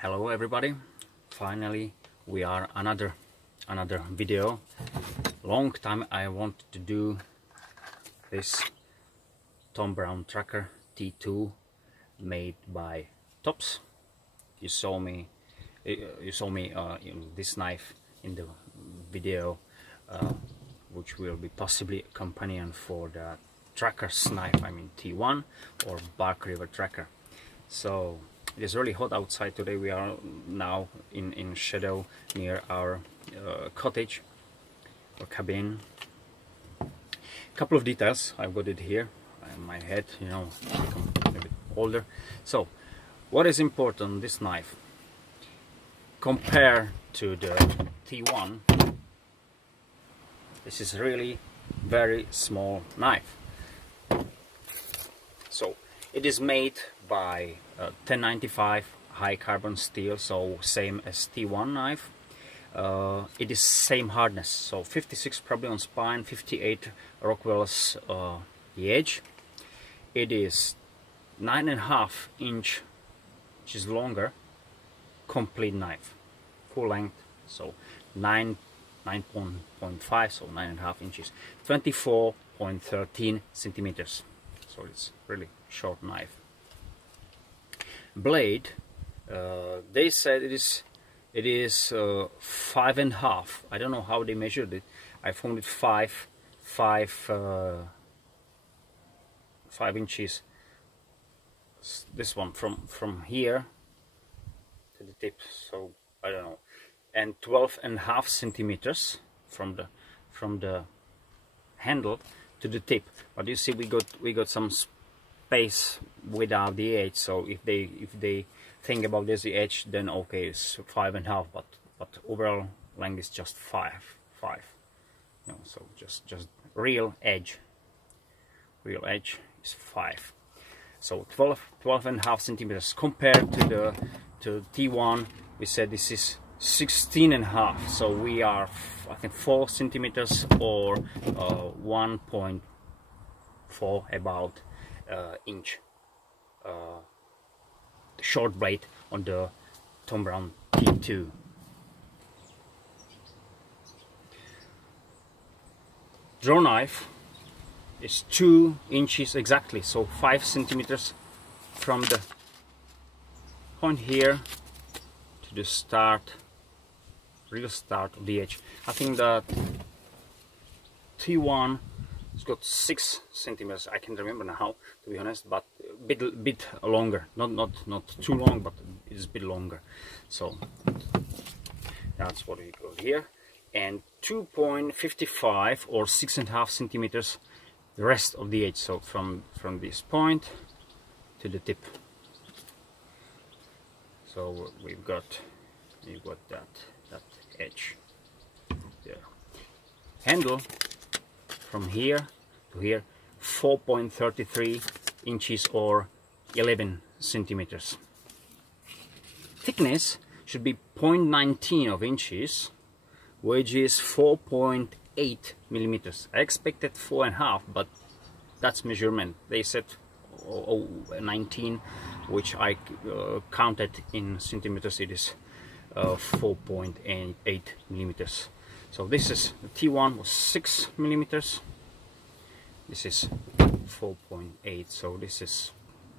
Hello everybody, finally we are another video. Long time I wanted to do this Thom Browne tracker T2 made by Tops. You saw me this knife in the video, which will be possibly a companion for the tracker's knife, I mean T1 or Bark River tracker. So it is really hot outside today. We are now in shadow near our cottage or cabin. Couple of details, I've got it here in my head, you know, become a bit older. So what is important, this knife compared to the T1, this is really very small knife. So it is made by 1095 high carbon steel, so same as T1 knife. It is same hardness, so 56 probably on spine, 58 Rockwell's the edge. It is 9.5 inch, which is longer, complete knife, full length, so 9.5, so 9.5 inches, 24.13 centimeters. So it's really short knife. Blade, they said it is 5.5. I don't know how they measured it. I found it 5 inches. This one from here to the tip, so I don't know, and 12.5 centimeters from the handle to the tip. But you see, we got some space without the edge, so if they think about this the edge, then okay, it's 5.5, but overall length is just 5. No, so just real edge is 5. So 12.5 centimeters compared to the T1. We said this is 16.5, so we are, I think, 4 centimeters or 1.4 about inch short blade on the Thom Browne T2. Draw knife is 2 inches exactly, so 5 centimeters from the point here to the real start of the edge. I think that T1 has got 6 centimeters. I can't remember now, to be honest, but a bit longer. Not too long, but it's a bit longer. So that's what we got here. And 2.55 or 6.5 centimeters the rest of the edge. So from this point to the tip. So we've got that edge there. Handle from here to here, 4.33 inches or 11 centimeters. Thickness should be 0.19 of inches, which is 4.8 millimeters. I expected 4.5, but that's measurement. They said 19, which I counted in centimeters. It is 4.8 millimeters. So this is, the T1 was 6 millimeters. This is 4.8, so this is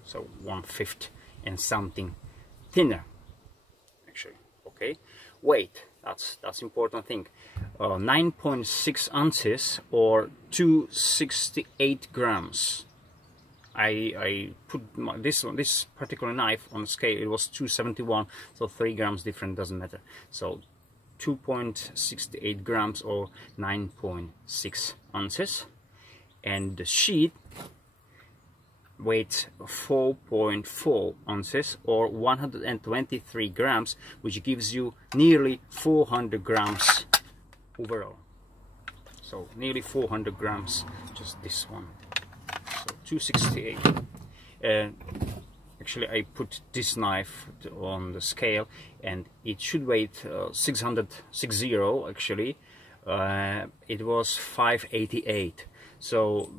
1/5 and something thinner, actually. Okay, weight, that's important thing. 9.6 ounces or 268 grams. I put this particular knife on scale. It was 271, so 3 grams different, doesn't matter. So 2.68 grams or 9.6 ounces. And the sheet weighs 4.4 ounces or 123 grams, which gives you nearly 400 grams overall. So nearly 400 grams, just this one. So 268. And actually I put this knife on the scale and it should weigh 660 actually. It was 588. So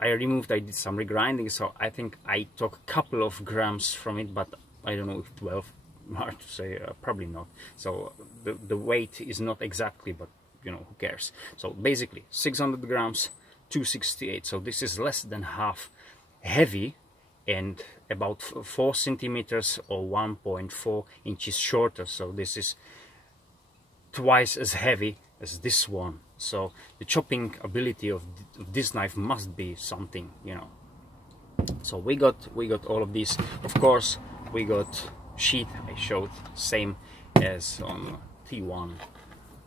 I did some regrinding, so I think I took a couple of grams from it, but I don't know if 12 hard to say, probably not. So the weight is not exactly, but you know, who cares. So basically 600 grams, 268. So this is less than half heavy and about 4 centimeters or 1.4 inches shorter. So this is twice as heavy as this one. So the chopping ability of this knife must be something, you know. So we got all of these. Of course, we got sheath. I showed same as on T1.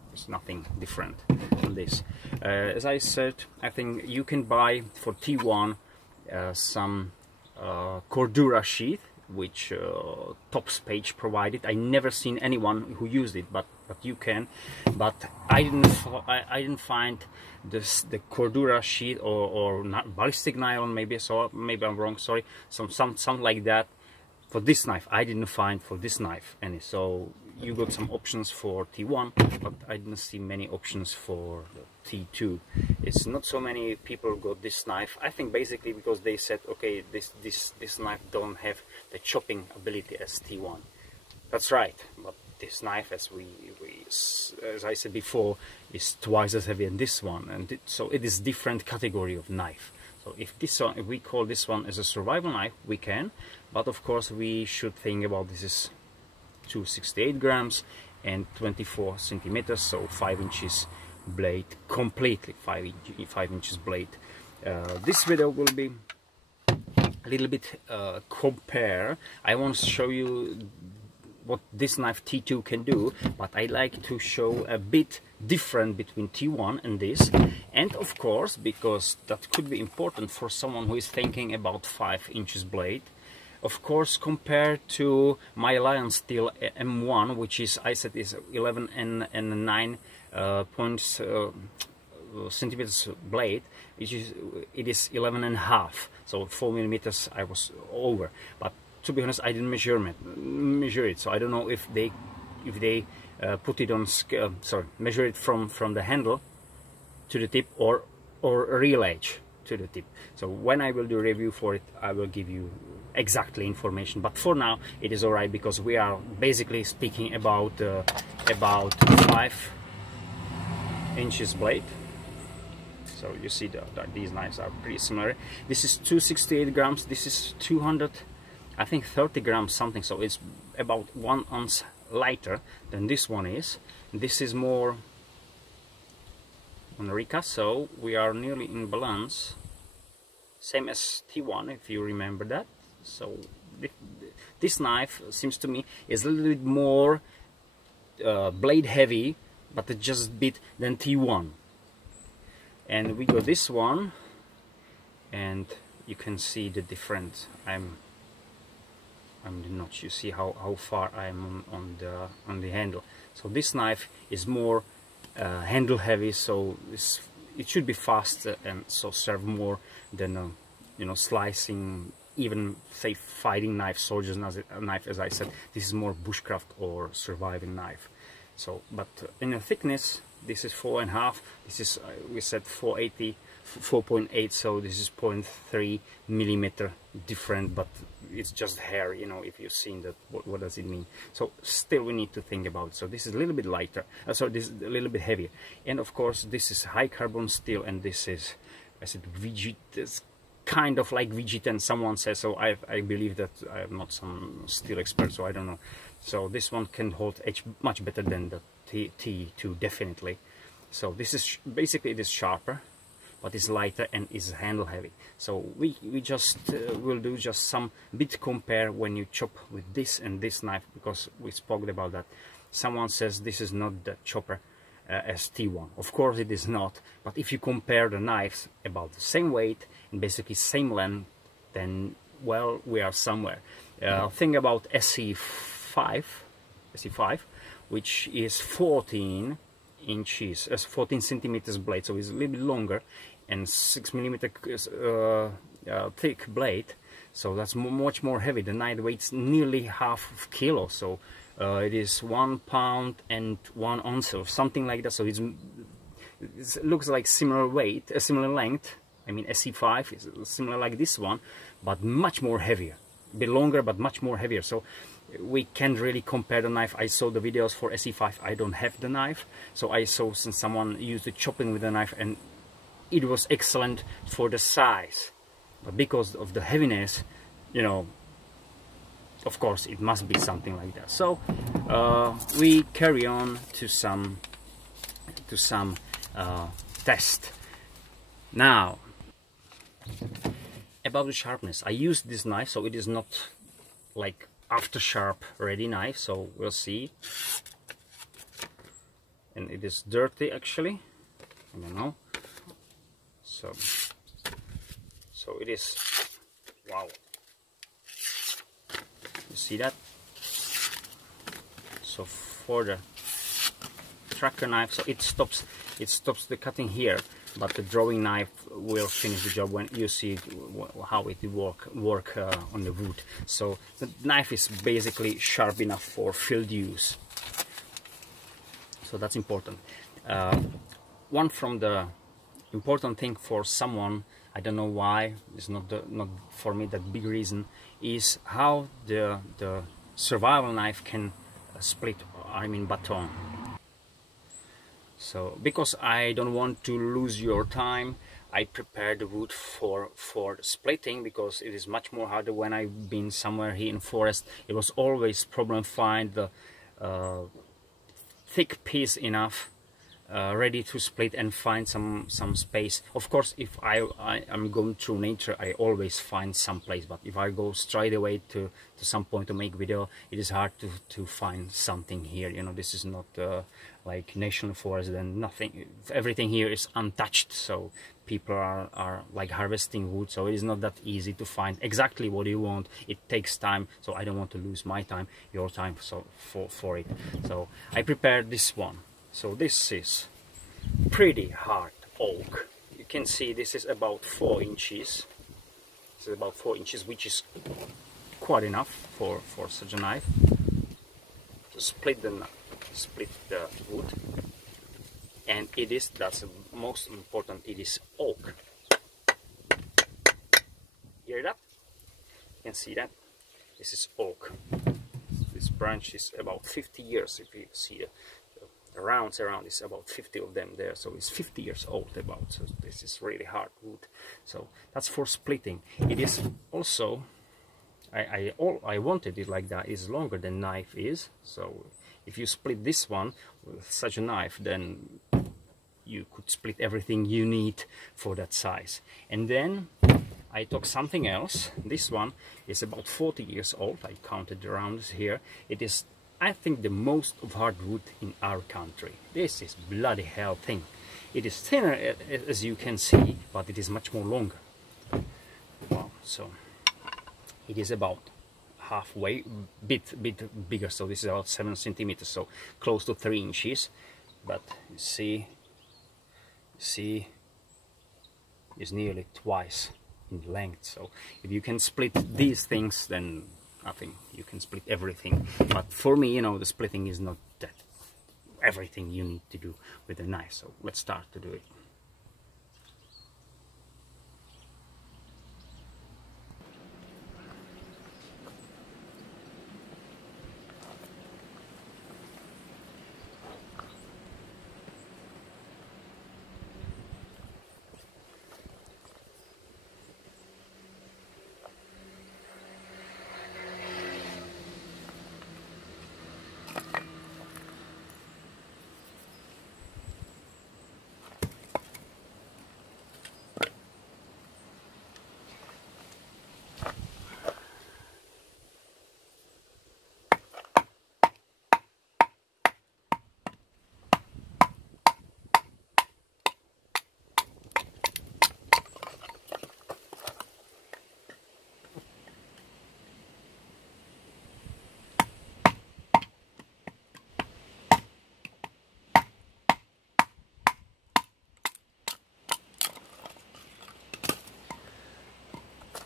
There's nothing different on this. As I said, I think you can buy for T1 some Cordura sheath, which Tops page provided. I never seen anyone who used it, but you can. But I didn't find the Cordura sheath or ballistic nylon, maybe. So maybe I'm wrong. Sorry, something like that for this knife. I didn't find for this knife any. So you got some options for T1, but I didn't see many options for T2. It's not so many people got this knife. I think basically because they said, okay, this knife don't have the chopping ability as T1. That's right, but this knife, as I said before, is twice as heavy as this one, and so it is different category of knife. So if we call this one as a survival knife, we can, but of course we should think about this is 268 grams and 24 centimeters, so 5 inches blade, completely 5 inches blade. This video will be a little bit compare. I want to show you what this knife T2 can do, but I like to show a bit different between T1 and this, and of course, because that could be important for someone who is thinking about 5 inches blade. Of course, compared to my Lion Steel M1, which is, I said, is 11 and 9 centimeters blade, it is 11 and a half, so 4 millimeters I was over. But to be honest, I didn't measure it, so I don't know if they put it on scale. Sorry, measure it from the handle to the tip or real edge to the tip. So when I will do a review for it, I will give you exactly information, but for now it is alright, because we are basically speaking about 5 inches blade. So you see that these knives are pretty similar. This is 268 grams, this is 200, I think 30 grams something, so it's about 1 ounce lighter than this one is. This is more on Rika, so we are nearly in balance, same as T1, if you remember that. So this knife seems to me is a little bit more blade heavy, but just a bit than T1. And we got this one, and you can see the difference. I'm the notch. You see how far I'm on the handle. So this knife is more handle heavy, so it should be faster and so serve more than you know, slicing, even say fighting knife, soldier's knife. As I said, this is more bushcraft or surviving knife. So, but in the thickness, this is 4.5. This is we said 4.8. So this is 0.3 millimeter different, but it's just hair. You know, if you've seen that, what does it mean? So still, we need to think about it. So this is a little bit lighter. So this is a little bit heavier, and of course, this is high carbon steel, and this is, I said, VG. Kind of like VG10, someone says. So I believe that. I am not some steel expert, so I don't know. So this one can hold edge much better than the T2, definitely. So this is basically, it is sharper, but it's lighter and is handle heavy. So we just will do just some bit compare when you chop with this and this knife, because we spoke about that. Someone says this is not the chopper as T1. Of course it is not, but if you compare the knives about the same weight and basically same length, then well, we are somewhere. Think about SE5, which is 14 inches, 14 centimeters blade, so it's a little bit longer, and 6 millimeter thick blade, so that's much more heavy. The knife weighs nearly half kilo, so it is 1 pound and 1 ounce or something like that. So it looks like similar weight, a similar length. I mean, SE5 is similar like this one, but much more heavier. A bit longer, but much more heavier. So we can't really compare the knife. I saw the videos for SE5. I don't have the knife, so I saw someone used the chopping with the knife, and it was excellent for the size. But because of the heaviness, you know, of course it must be something like that. So we carry on to some test. Now, about the sharpness, I used this knife, so it is not like after sharp ready knife, so we'll see. And it is dirty actually, I don't know. So it is, wow, you see that? So for the tracker knife, so it stops the cutting here, but the drawing knife will finish the job when you see how it work on the wood. So the knife is basically sharp enough for field use, so that's important. One from the important thing for someone, I don't know why, it's not for me that big reason, is how the survival knife can split, I mean baton. So because I don't want to lose your time, I prepare the wood for splitting, because it is much more harder when I've been somewhere here in forest. It was always problem find the thick piece enough ready to split and find some space. Of course, if I'm going through nature, I always find some place, but if I go straight away to some point to make video, it is hard to find something here. You know, this is not like national forest, and nothing, everything here is untouched, so people are like harvesting wood, so it is not that easy to find exactly what you want. It takes time, so I don't want to lose my time, your time, so for it. So I prepared this one. So this is pretty hard oak. You can see this is about 4 inches. This is about 4 inches, which is quite enough for such a knife. To split the wood, and that's the most important. It is oak. Hear that? You can see that. This is oak. This branch is about 50 years. If you see the rounds around, is about 50 of them there, so it's 50 years old about. So this is really hard wood. So that's for splitting. It is also, I wanted it like that. It's longer than knife is, so if you split this one with such a knife, then you could split everything you need for that size. And then I took something else. This one is about 40 years old. I counted the rounds here. It is, I think, the most of hardwood in our country. This is bloody hell thing. It is thinner, as you can see, but it is much more longer. Wow, so it is about halfway, bit bigger. So this is about 7 centimeters, so close to 3 inches. But you see, is nearly twice in length. So if you can split these things, then I think you can split everything. But for me, you know, the splitting is not that everything you need to do with a knife. So let's start to do it.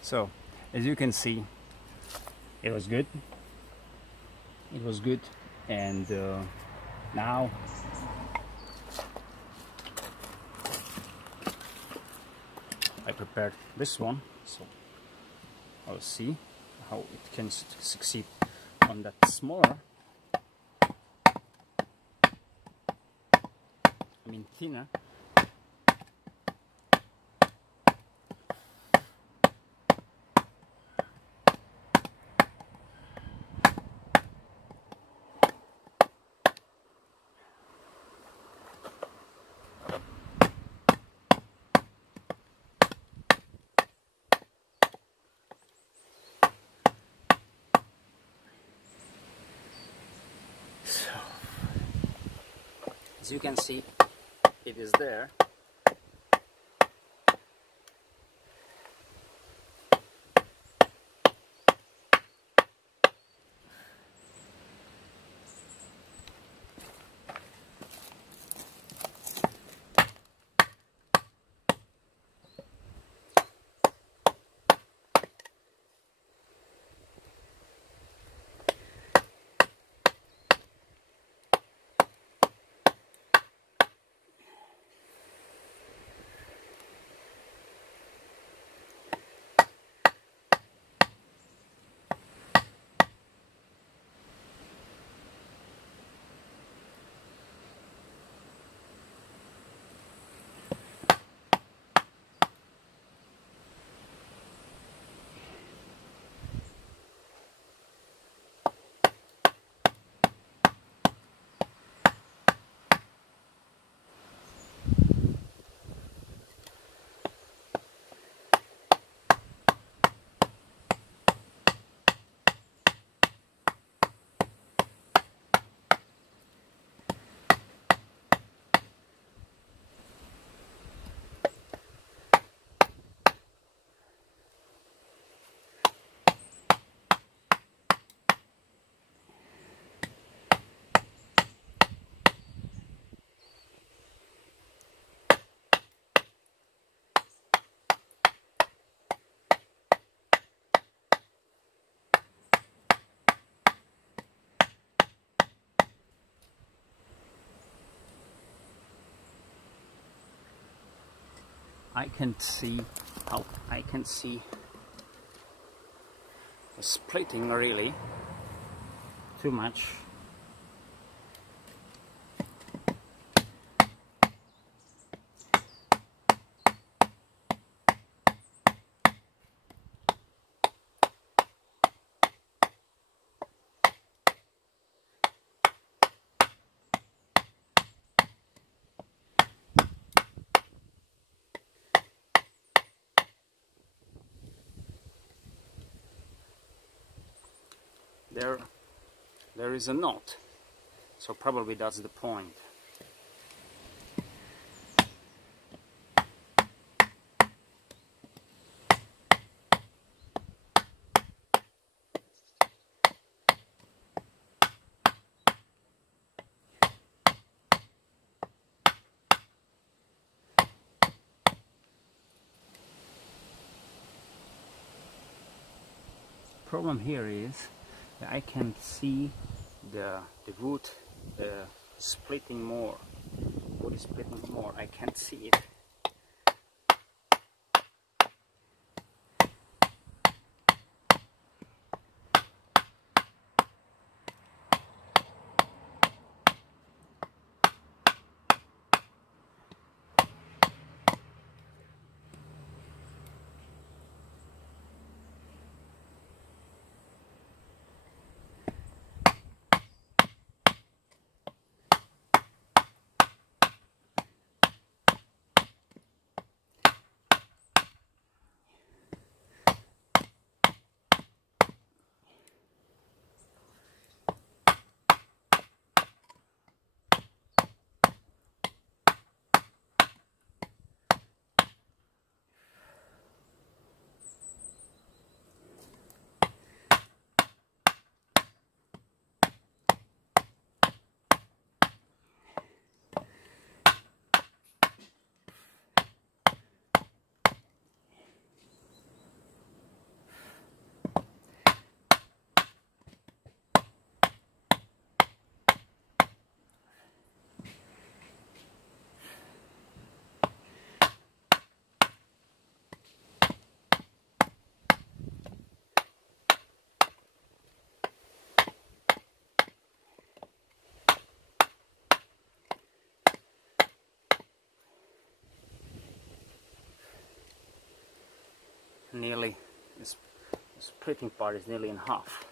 So, as you can see, it was good. It was good, and now I prepared this one. So I'll see how it can succeed on that smaller, I mean thinner, as you can see, it is there. I can see the splitting really too much. There is a knot, so probably that's the point. Problem here is that I can see the wood splitting more. Wood is splitting more. I can't see it. nearly, this splitting part is nearly in half.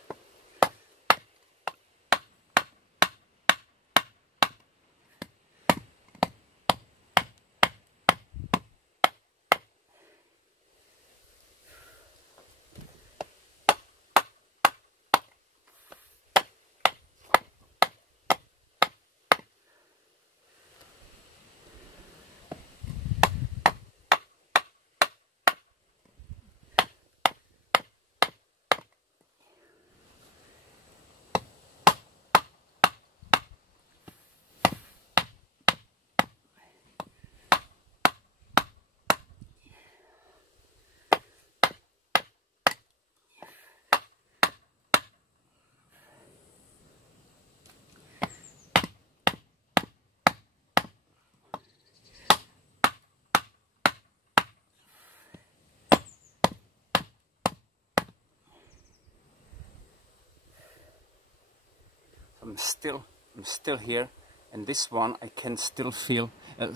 I'm still here, and this one I can still feel, I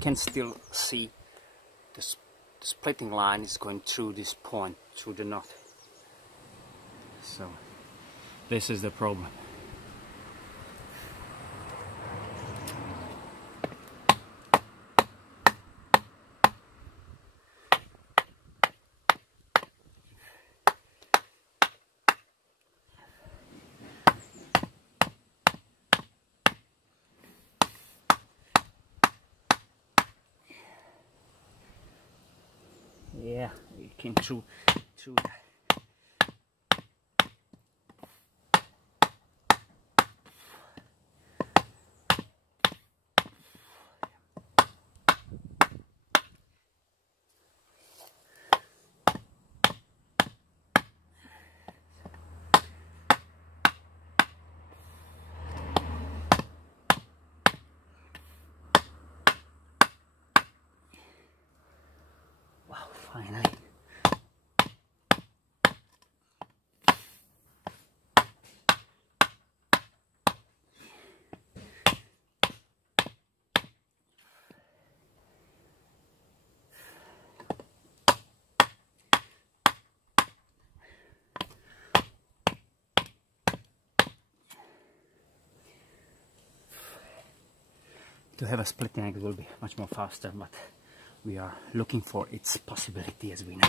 can still see the splitting line is going through this point, through the knot. So this is the problem. Yeah, it came through that. Wow, finally. To have a splitting angle will be much more faster, but we are looking for its possibility, as we know.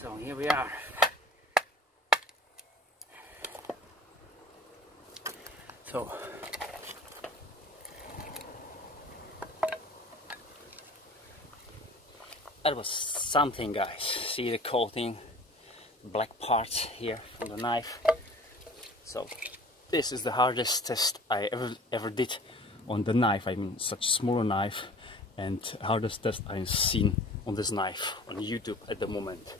So here we are. So that was something, guys. See the coating, black parts here on the knife. So this is the hardest test I ever did on the knife. I mean, such a smaller knife, and hardest test I've seen on this knife on YouTube at the moment.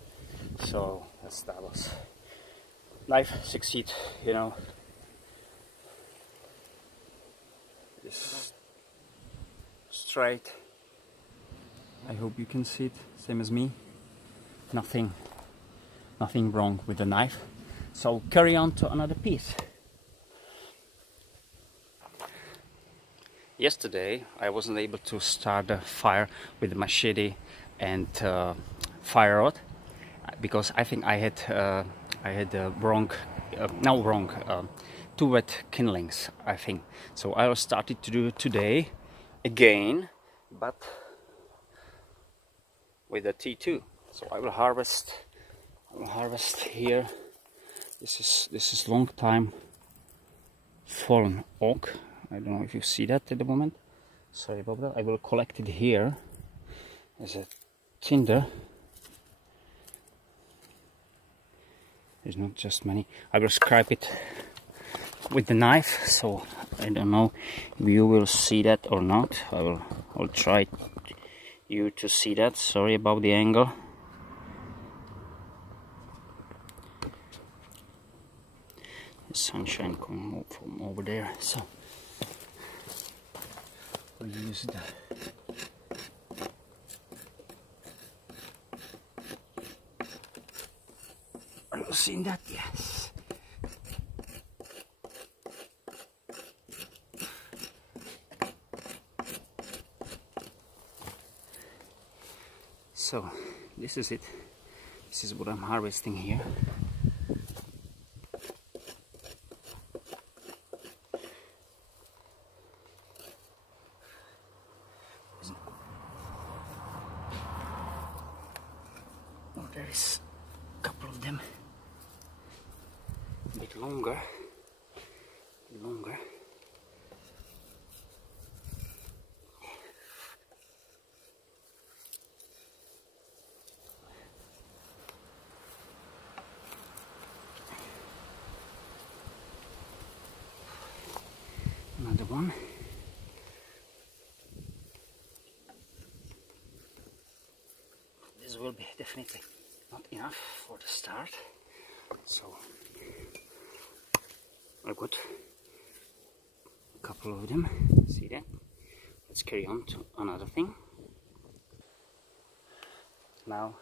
So that was knife succeed, you know. Just straight. I hope you can see it, same as me. Nothing wrong with the knife. So carry on to another piece. Yesterday I wasn't able to start a fire with the machete and fire rod because I think I had wrong, too wet kindlings, I think. So I started to do it today again, but with a T2. So I will harvest here. This is long time fallen oak. I don't know if you see that at the moment. Sorry about that. I will collect it here as a tinder. There's not just many. I will scrape it with the knife, so I don't know if you will see that or not. I'll try you to see that. Sorry about the angle. The sunshine coming from over there, so we'll use that. Are you seeing that? Yes. So this is it. This is what I'm harvesting here. Oh, there is a couple of them. A bit longer. Another one. This will be definitely not enough for the start, so I got a couple of them. See that? Let's carry on to another thing. Now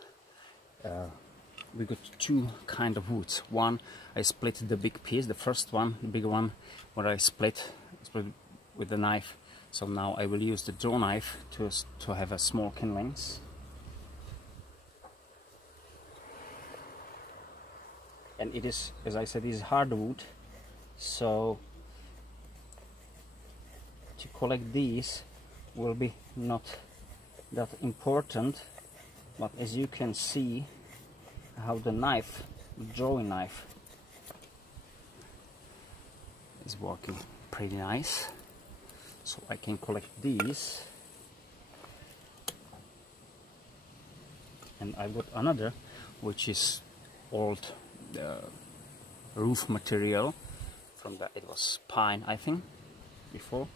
we got two kind of woods. One, I split the big piece, the first one, the big one, where I split with the knife. So now I will use the draw knife to have a small kindlings. And it is, as I said, it is hardwood, so to collect these will be not that important, but as you can see how the knife, the drawing knife, is working pretty nice, so I can collect these. And I've got another which is old roof material from that. It was pine, I think, before.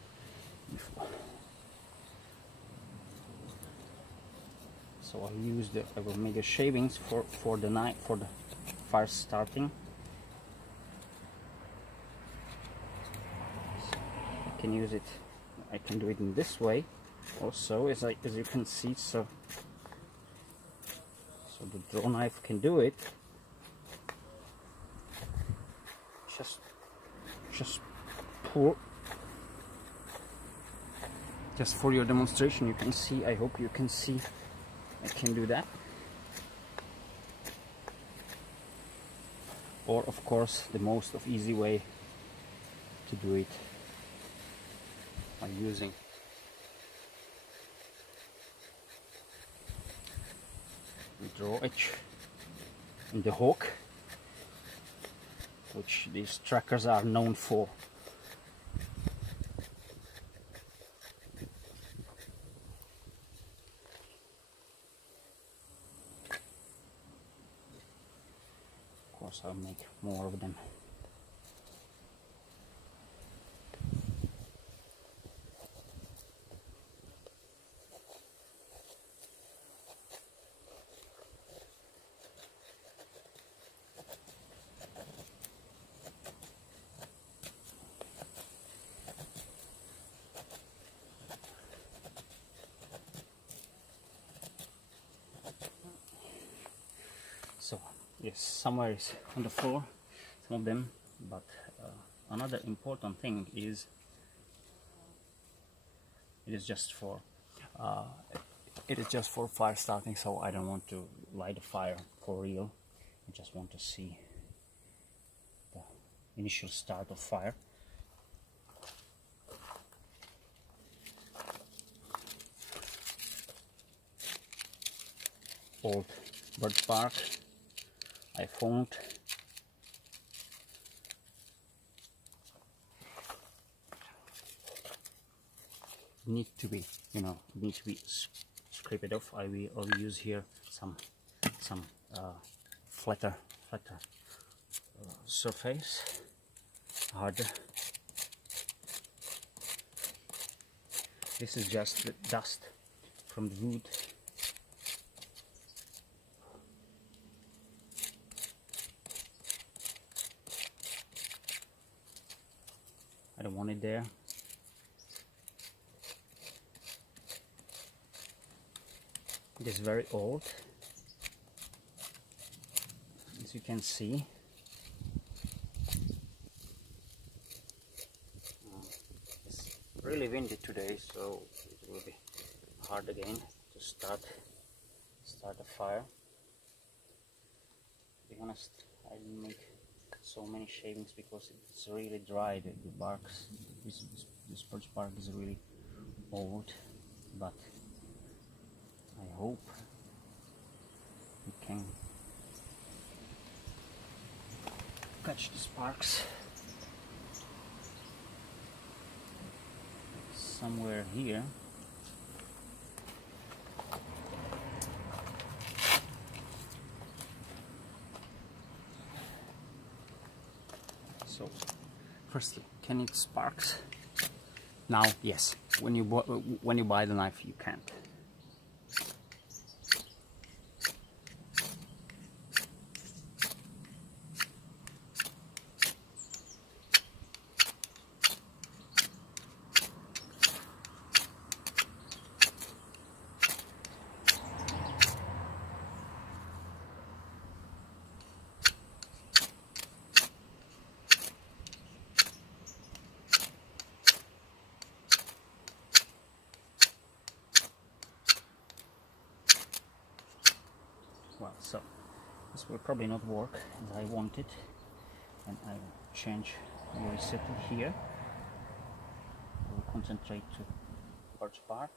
So I will make the shavings for the knife, for the fire starting. So I can use it. I can do it in this way also, as you can see. So the draw knife can do it. Just pour. Just for your demonstration, you can see. I hope you can see. I can do that. Or of course, the most easy way to do it by using the draw edge and the hook, which these trackers are known for. Of course, I'll make more of them. So yes, somewhere is on the floor, some of them, but another important thing is It is just for fire starting, so I don't want to light a fire for real. I just want to see the initial start of fire. Old birch bark I found. Need to be, scrape it off. I'll use here some flatter surface, harder. This is just the dust from the wood. I don't want it there. It is very old, as you can see. It's really windy today, so it will be hard again to start a fire. To be honest, I didn't make so many shavings because it's really dry. The barks, this birch bark is really old, but I hope we can catch the sparks somewhere here. So, firstly, can it sparks? Now, yes. When you buy the knife, you can't. Well, so this will probably not work as I wanted, and I will change, I will set it here. I will concentrate to birch bark.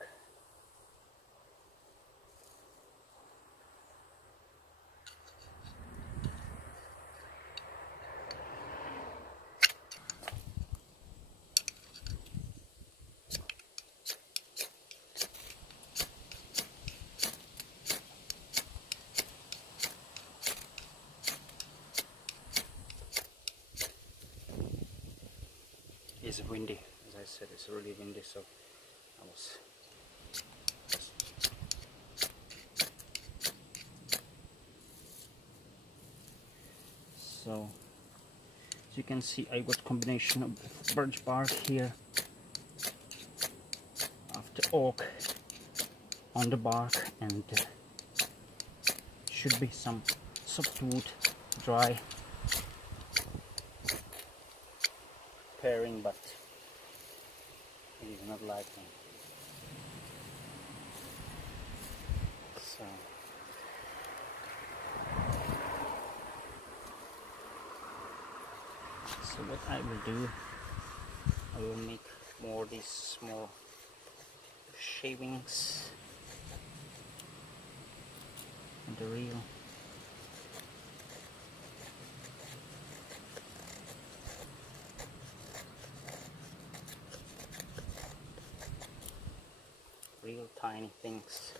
It's windy, as I said, it's really windy, so I was so as you can see, I got combination of birch bark here, after oak on the bark, and should be some softwood, dry pairing, but it is not liking. So what I will do, I will make more these small shavings on the reel. Real tiny things.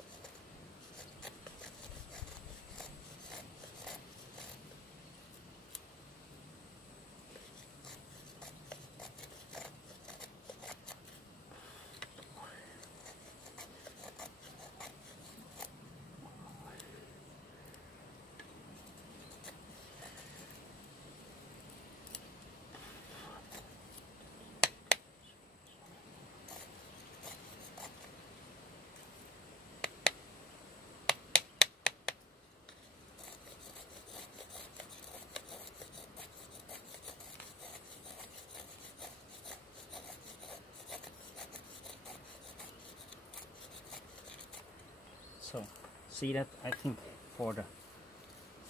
So see that, I think for the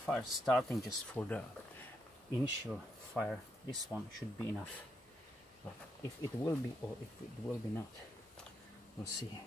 fire starting, just for the initial fire, this one should be enough. But if it will be or if it will be not, we'll see.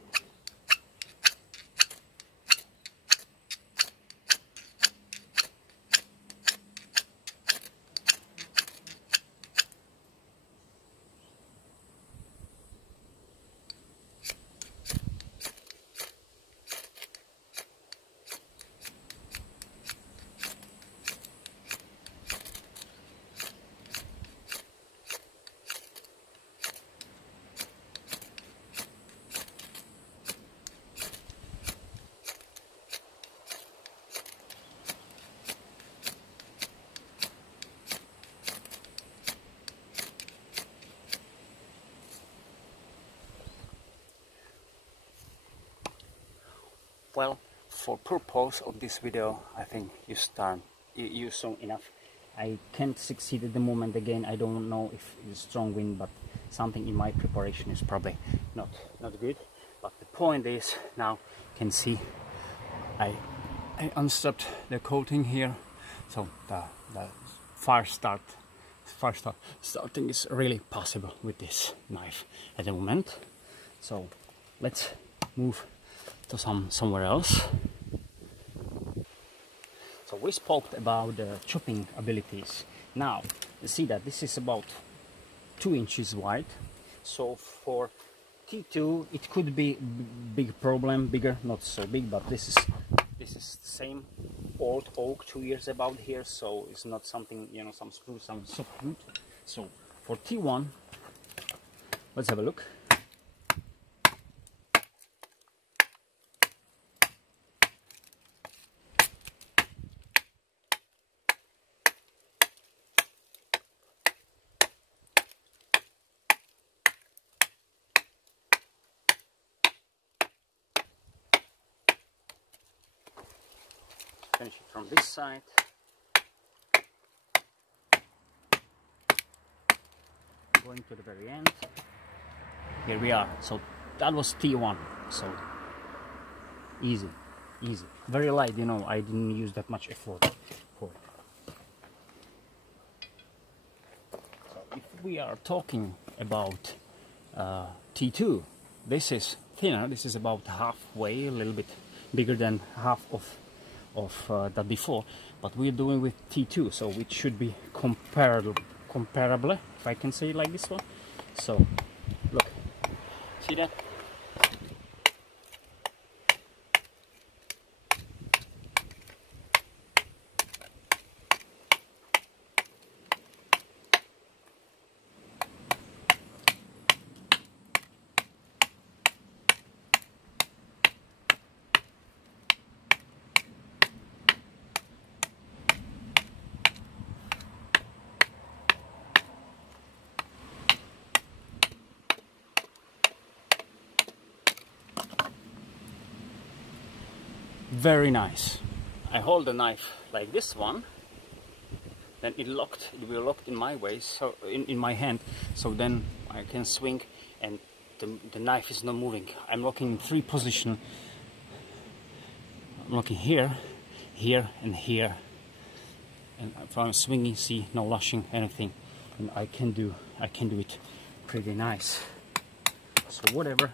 Well, for purpose of this video, I think you saw enough. I can't succeed at the moment. Again, I don't know if it's strong wind, but something in my preparation is probably not good. But the point is, now you can see I unstrapped the coating here, so the fire starting is really possible with this knife at the moment. So let's move to somewhere else. So we spoke about the chopping abilities. Now you see that this is about 2 inches wide. So for T2 it could be big problem, bigger, not so big, but this is the same old oak, 2 years about here, so it's not something, you know, some spruce, some softwood. So for T1, let's have a look. Finish it from this side. Going to the very end. Here we are. So that was T1. So easy, easy. Very light, you know, I didn't use that much effort for it. So if we are talking about T2, this is thinner. This is about halfway, a little bit bigger than half of that before, but we're doing with T2, so it should be comparable, if I can say it like this one. So look, see that? Very nice. I hold the knife like this one, then it will lock in my way, so in my hand, so then I can swing and the knife is not moving. I'm locking in 3 positions. I'm locking here, here and here, and if I'm swinging, see, no lashing, anything, and I can do it pretty nice. So whatever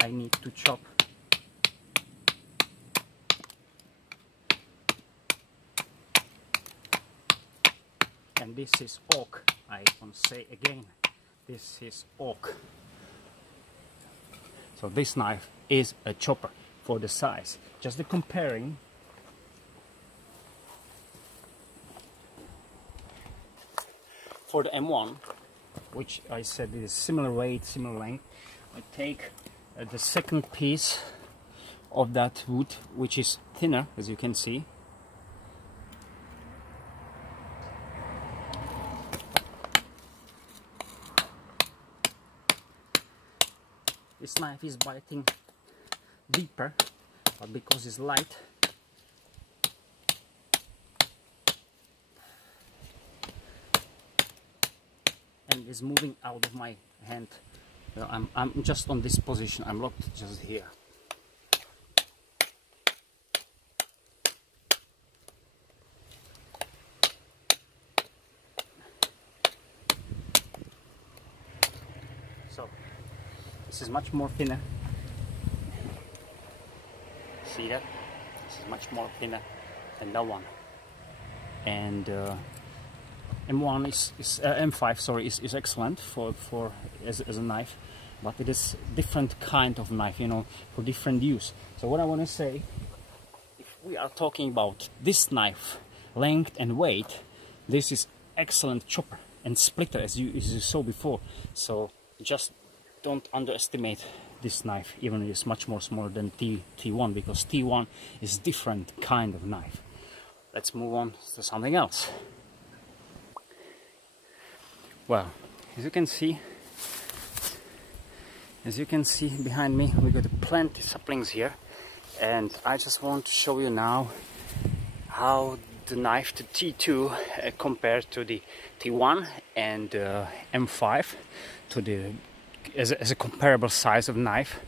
I need to chop, and this is oak. I want to say again, this is oak. So this knife is a chopper for the size. Just the comparing. For the M1, which I said is similar weight, similar length, I take the second piece of that wood, which is thinner, as you can see. This knife is biting deeper, but because it's light, and is moving out of my hand. I'm just on this position. I'm locked just here. this is much more thinner. See that? This is much more thinner than that one. And M1 is M5, sorry, is excellent for as a knife, but it is different kind of knife, you know, for different use. So what I want to say, if we are talking about this knife length and weight, this is excellent chopper and splitter, as you saw before. So just don't underestimate this knife, even if it's much more smaller than T1, because T1 is different kind of knife. Let's move on to something else. Well, as you can see behind me, we got plenty of saplings here, and I just want to show you now how the knife, the T2, compared to the T1 and M5, to the as a comparable size of knife,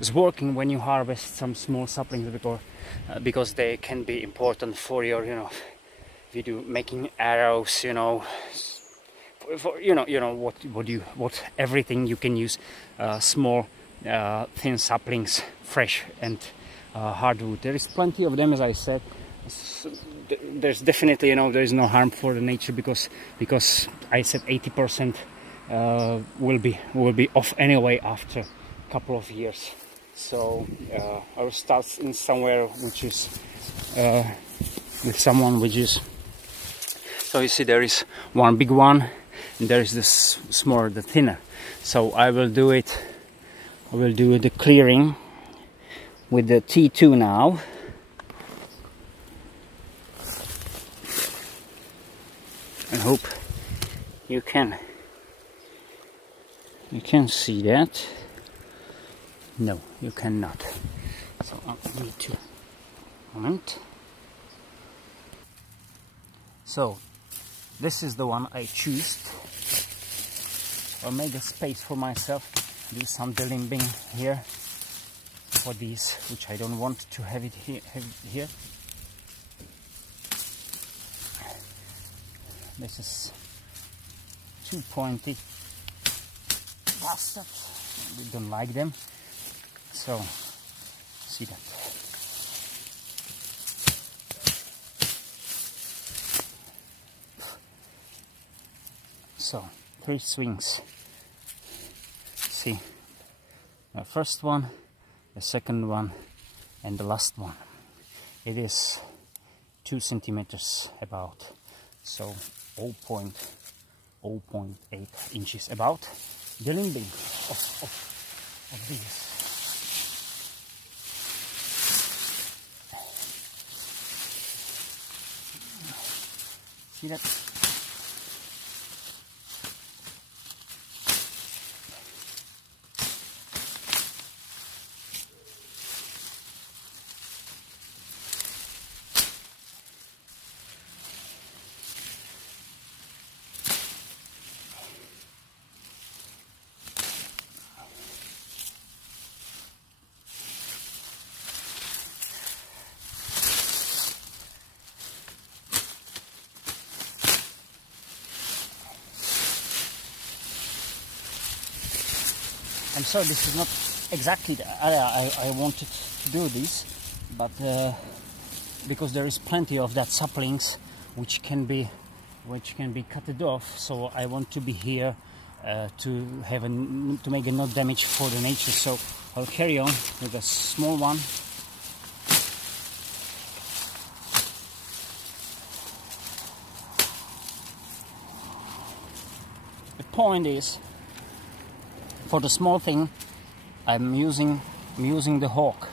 is working when you harvest some small saplings, because they can be important for your, you know, if you do making arrows, you know, for what everything you can use small thin saplings, fresh and hardwood. There is plenty of them, as I said. There's definitely, you know, there is no harm for the nature, because I said 80% will be off anyway after a couple of years. So I will start in somewhere which is with someone which is, so you see there is one big one and there is this smaller, the thinner. So I will do the clearing with the T2 now. I hope you can see that. No, you cannot. So I need to moment. So this is the one I choose. I'll make a space for myself, do some delimbing here for these, which I don't want to have it here. This is too pointy bastards. We don't like them. So see that. So 3 swings. See, the first one, the second one, and the last one. It is 2 centimeters about, so 0.8 inches about. The limbing of these. See that? I'm sorry, this is not exactly the area I wanted to do this, but because there is plenty of that saplings which can be cut off, so I want to be here to make no damage for the nature. So I'll carry on with a small one. The point is, for the small thing, I'm using the hawk.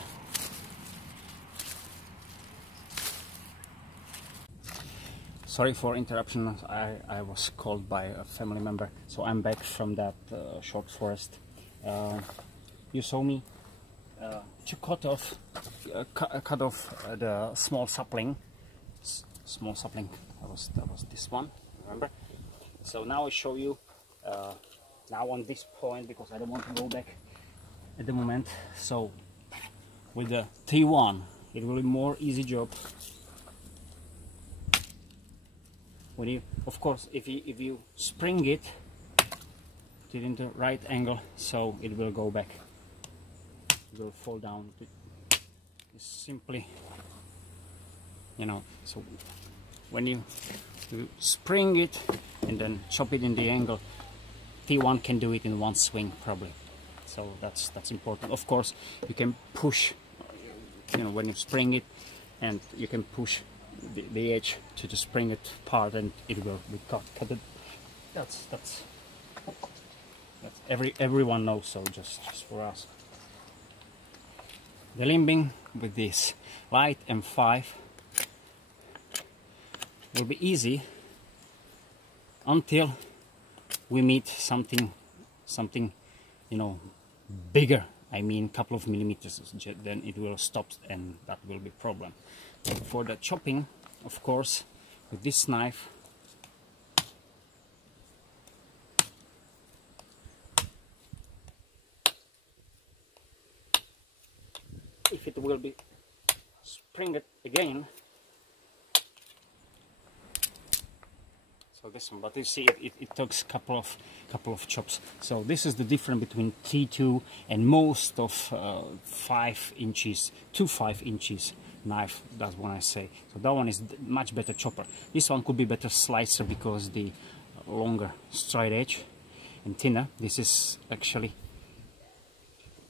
Sorry for interruption. I was called by a family member, so I'm back from that short forest. You saw me to cut off the small sapling. Small sapling. That was this one. Remember? So now I show you. Now on this point, because I don't want to go back at the moment. So with the T1, it will be more easy job. When you, of course, if you spring it, it into right angle, so it will go back. It will fall down. It's simply, you know, so when you spring it and then chop it in the angle, T1 can do it in one swing probably. So that's important. Of course, you can push, you know, when you spring it, and you can push the edge to the spring it part, and it will be cut. That's everyone knows. So just for us, the limbing with this light M5 will be easy until we meet something, you know, bigger. I mean, couple of millimeters. Then it will stop, and that will be problem. But for the chopping, of course, with this knife, if it will be spring it again. So this one, but you see, it takes couple of chops. So this is the difference between T2 and most of 5 inches to 5 inches knife. That's what I say. So that one is much better chopper. This one could be better slicer because the longer straight edge and thinner. This is actually,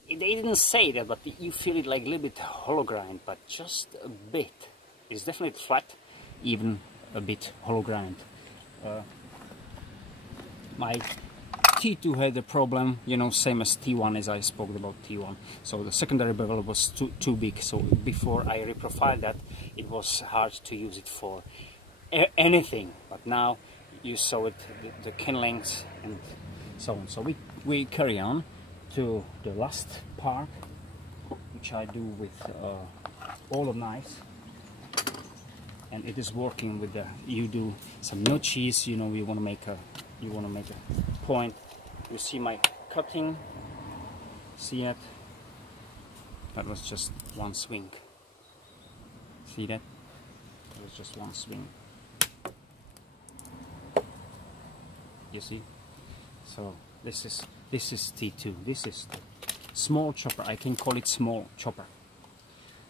they didn't say that, but you feel it like a little bit hollow grind, but just a bit. It's definitely flat, even a bit hollow grind. My T2 had a problem, you know, same as T1, as I spoke about T1. So the secondary bevel was too big. So before I reprofiled that, it was hard to use it for anything. But now you saw it, the kin lengths and so on. So we carry on to the last part, which I do with all the knives. And it is working with the, you do some notches, you know, you want to make a point. You see my cutting, see that? That was just one swing. See that? That was just one swing. You see? So this is T2. This is the small chopper. I can call it small chopper.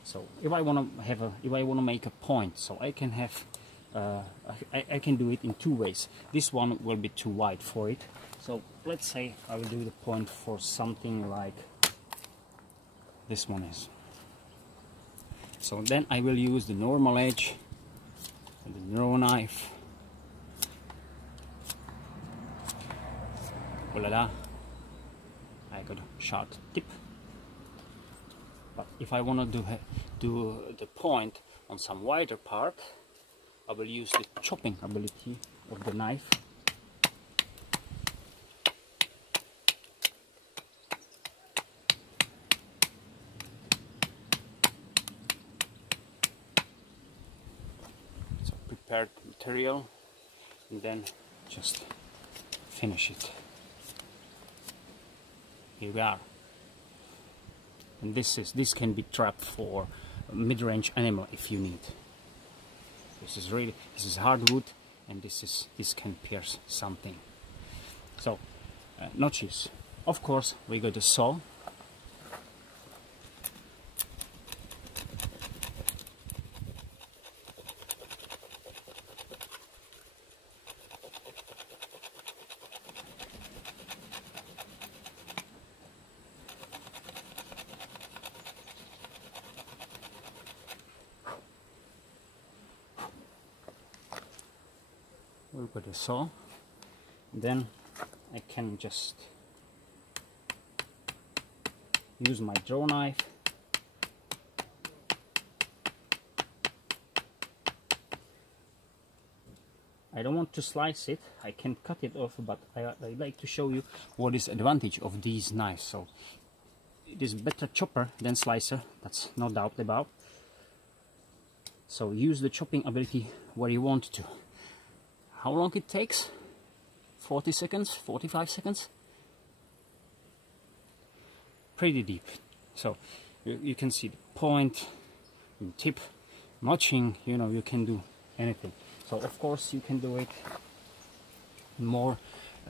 So if I want to make a point, so I can have, I can do it in 2 ways. This one will be too wide for it. So let's say I will do the point for something like this one is. So then I will use the normal edge and the draw knife. Voila! I got a sharp tip. But if I want to do the point on some wider part, I will use the chopping ability of the knife. So prepared material, and then just finish it. Here we are. And this can be trapped for mid-range animal if you need. This is hardwood, and this can pierce something. So notches. Of course, we got a saw. We'll put a saw, then I can just use my draw knife I don't want to slice it, I can cut it off, but I like to show you what is the advantage of these knives. So it is better chopper than slicer, that's no doubt about. So use the chopping ability where you want to. How long it takes? 40 seconds, 45 seconds? Pretty deep. So you can see the point, tip, notching, you know, you can do anything. So of course you can do it more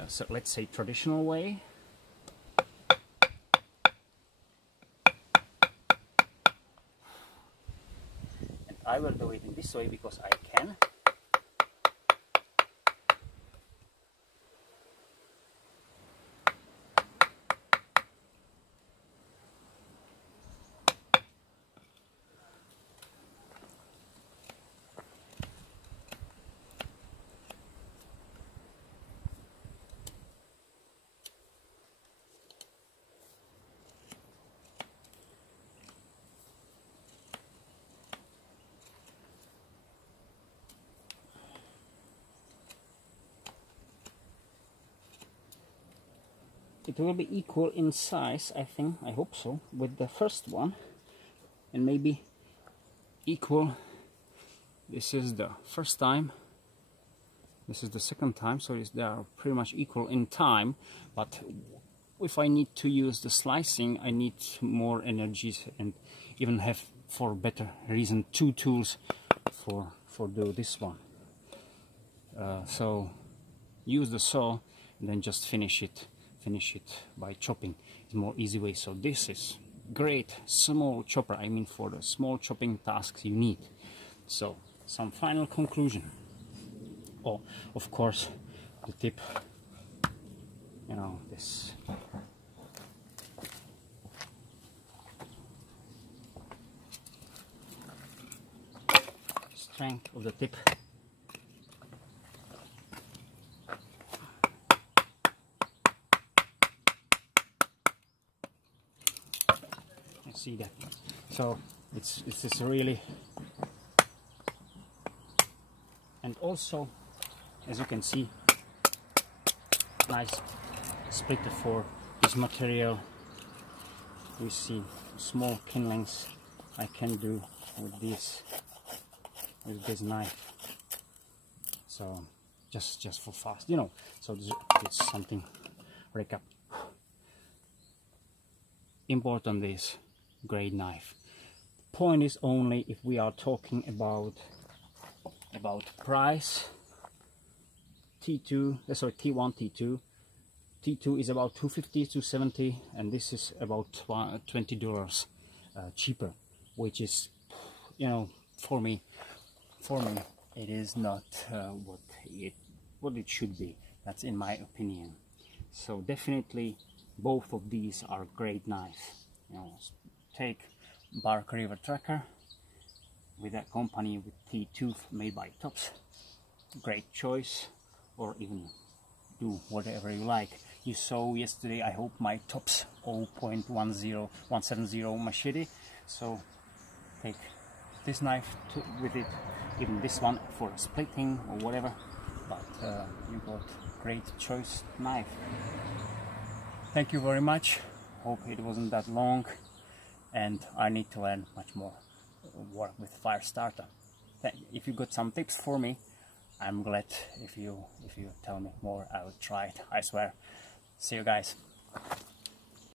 so let's say traditional way. And I will do it in this way because I can. It will be equal in size, I think, I hope so, with the first one, and maybe equal. This is the first time, this is the second time, so they are pretty much equal in time. But if I need to use the slicing, I need more energy and even have, for better reason, two tools for do this one. So use the saw and then just finish it by chopping. It's more easy way. So this is great small chopper, I mean for the small chopping tasks you need. So some final conclusion. Oh, of course, the tip, you know, this strength of the tip. See that, so it's just really, and also as you can see, nice splitter for this material. We see small kindlings I can do with this knife, so just for fast, you know. So it's something recap. Important is great knife. Point is only if we are talking about price. T1, T2. T2 is about $250 to $270, and this is about $20 cheaper, which is, you know, for me it is not what it should be. That's in my opinion. So definitely both of these are great knives. You know, take Bark River Tracker with a company with T2 made by Tops, great choice, or even do whatever you like. You saw yesterday, I hope, my Tops 0.170 machete, so take this knife with it, even this one for splitting or whatever, but you got great choice knife. Thank you very much. Hope it wasn't that long, and I need to learn much more work with fire starter. If you got some tips for me, I'm glad if you tell me more. I will try it, I swear. See you guys.